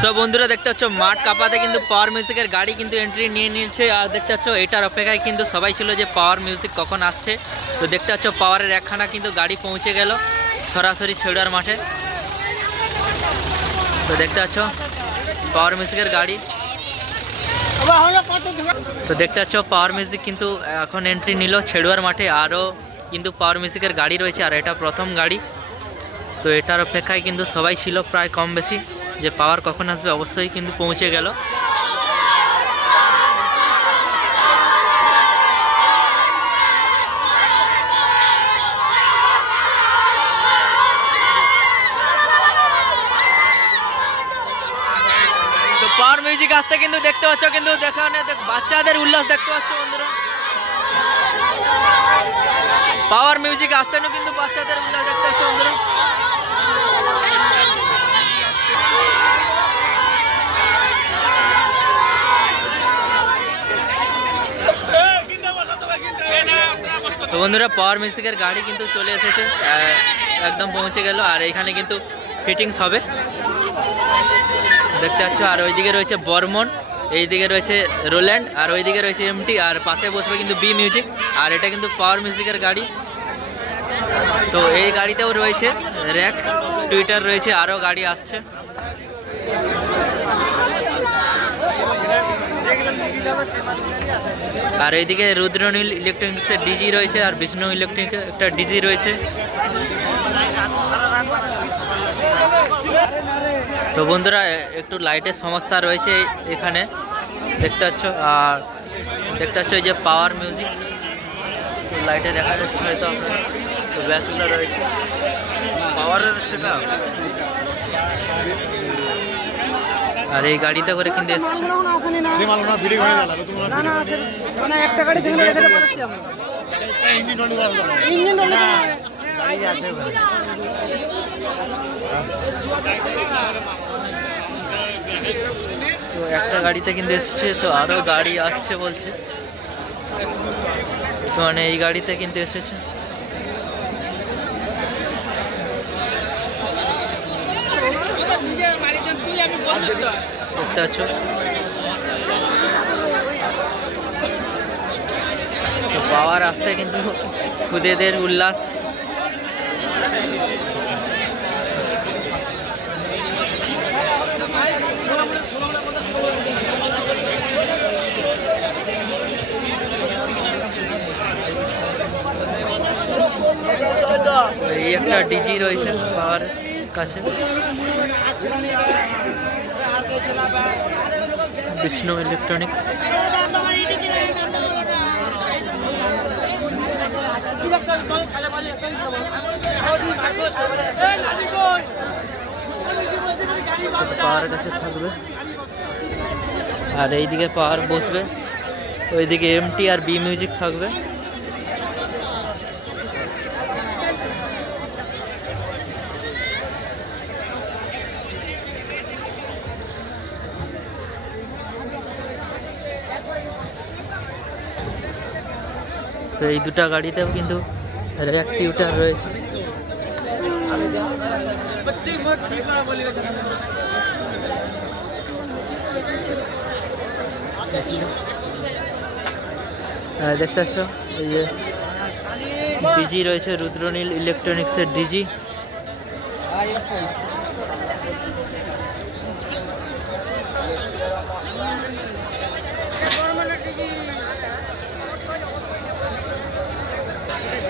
So বন্ধুরা, দেখতে পাচ্ছ, মাঠ কাপাতে কিন্তু পাওয়ার মিউজিকের গাড়ি কিন্তু এন্ট্রি নিয়ে নিয়েছে আর দেখতে পাচ্ছ, এটার অপেক্ষায় কিন্তু সবাই ছিল যে পাওয়ার মিউজিক কখন আসছে। তো দেখতে পাচ্ছ পাওয়ারের একখানা কিন্তু গাড়ি পৌঁছে গেল সরাসরি ছেড়ার মাঠে। তো দেখতে পাচ্ছ পাওয়ার মিউজিকের গাড়ি। তো দেখতে পাচ্ছ পাওয়ার মিউজিক কিন্তু এখন এন্ট্রি নিল ছেড়ুয়ার মাঠে। আরও কিন্তু পাওয়ার মিউজিকের গাড়ি রয়েছে, আর এটা প্রথম গাড়ি। তো এটার অপেক্ষায় কিন্তু সবাই ছিল প্রায় কম বেশি। যে পাওয়ার কখন আসবে অবশ্যই কিন্তু পৌঁছে গেল। পাওয়ার মিউজিক আসতে কিন্তু দেখতে পাচ্ছ, কিন্তু দেখ- বাচ্চাদের উল্লাস দেখতে পাচ্ছ বন্ধুরা। পাওয়ার মিউজিক আসতে না কিন্তু বাচ্চাদের উল্লাস দেখতে পাচ্ছ বন্ধুরা। তো বন্ধুরা পাওয়ার মিউজিকের গাড়ি কিন্তু চলে এসেছে। একদম পৌঁছে গেল, আর এখানে কিন্তু ফিটিংস হবে। দেখতে পাচ্ছ, আর ওইদিকে রয়েছে বর্মন, এইদিকে রয়েছে রোল্যান্ড, আর ওইদিকে রয়েছে এমটি, আর পাশে বসবে কিন্তু বি মিউজিক আর এটা কিন্তু পাওয়ার মিউজিকের গাড়ি। তো এই গাড়িতেও রয়েছে র্যাক টুইটার রয়েছে, আরও গাড়ি আসছে। আর এইদিকে রুদ্রনীল ইলেকট্রনিক্সের ডিজি রয়েছে আর বিষ্ণু ইলেকট্রনিক একটা ডিজি রয়েছে। তো বন্ধুরা একটু লাইটের সমস্যা রয়েছে এখানে। দেখতে পাচ্ছ, আর দেখতে পাচ্ছ যে পাওয়ার মিউজিক লাইটে দেখা যাচ্ছে হয়তো আপনার ব্যাসগুলো রয়েছে। পাওয়ারের সেটা? আর এই গাড়িতে করে কিন্তু এসছে। মানে একটা গাড়ি সেখানে দেখাতে পারছি আমরা। ইঞ্জিন তো একটা গাড়িতে কিন্তু এসছে তো আরও গাড়ি আসছে বলছে। তো মানে এই গাড়িতে কিন্তু এসেছে। দেখতে পাচ্ছ পাওয়ার আসতে কিন্তু খুদেদের উল্লাস। এই একটা ডিজি রয়েছে পাওয়ার। কাছে। বিষ্ণু ইলেকট্রনিক্স। পাওয়ার কাছে থাকবে। আর এইদিকে পাওয়ার বসবে। ওইদিকে এমটি আর বি মিউজিক থাকবে। তো এই দুটো গাড়িতেও কিন্তু টিউটার রয়েছে। দেখতে পাচ্ছ, এই যে ডিজি রয়েছে, রুদ্রনীল ইলেকট্রনিক্সের ডিজি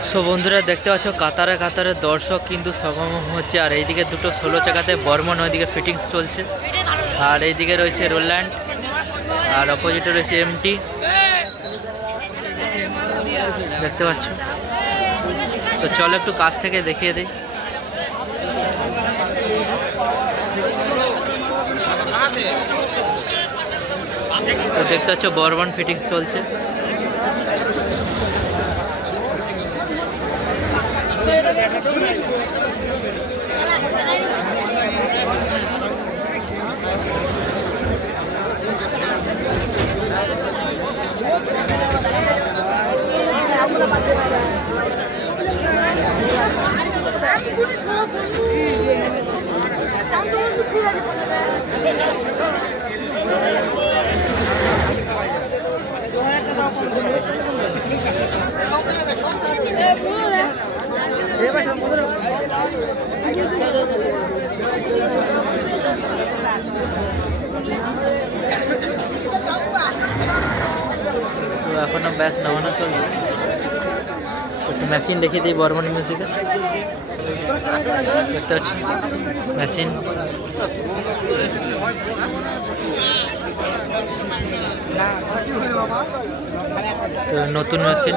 সো বন্ধুরা দেখতে পাচ্ছ, কাতারে কাতারে দর্শক কিন্তু সমাগম হচ্ছে। আর এইদিকে দুটো ষোলো চাকাতে বর্মন, ওইদিকে ফিটিংস চলছে। আর এইদিকে রয়েছে রোল্যান্ড আর অপোজিটে রয়েছে এমটি দেখতে পাচ্ছ? তো চলো একটু কাছ থেকে দেখিয়ে দিই। তো দেখতে পাচ্ছ, বর্মন ফিটিংস চলছে। আমি তো এখনও ব্যাস নামানো চলছে। একটু মেশিন দেখিয়ে দিই বর্মন মিউজিকের একটা পাচ্ছি মেশিন তো নতুন মেশিন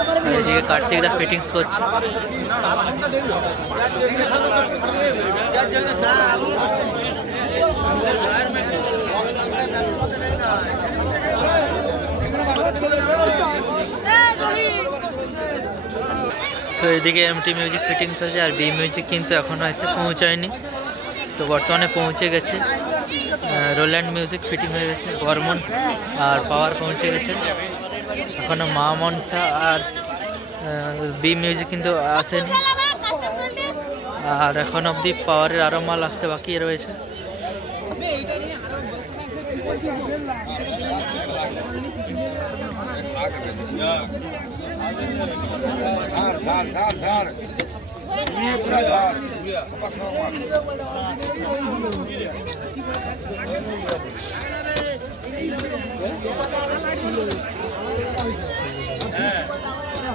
এদিকে কার্তিক দা ফিটিংস করছে। তো এদিকে এমটি মিউজিক ফিটিং চলছে আর বি মিউজিক কিন্তু এখনও এসে পৌঁছায়নি। তো বর্তমানে পৌঁছে গেছে। রোল্যান্ড মিউজিক ফিটিং হয়ে গেছে, বর্মন আর পাওয়ার পৌঁছে গেছে। এখনও মা মনসা আর বি মিউজিক কিন্তু আসেনি আর এখন অবধি পাওয়ারের আরও মাল আসতে বাকি রয়েছে।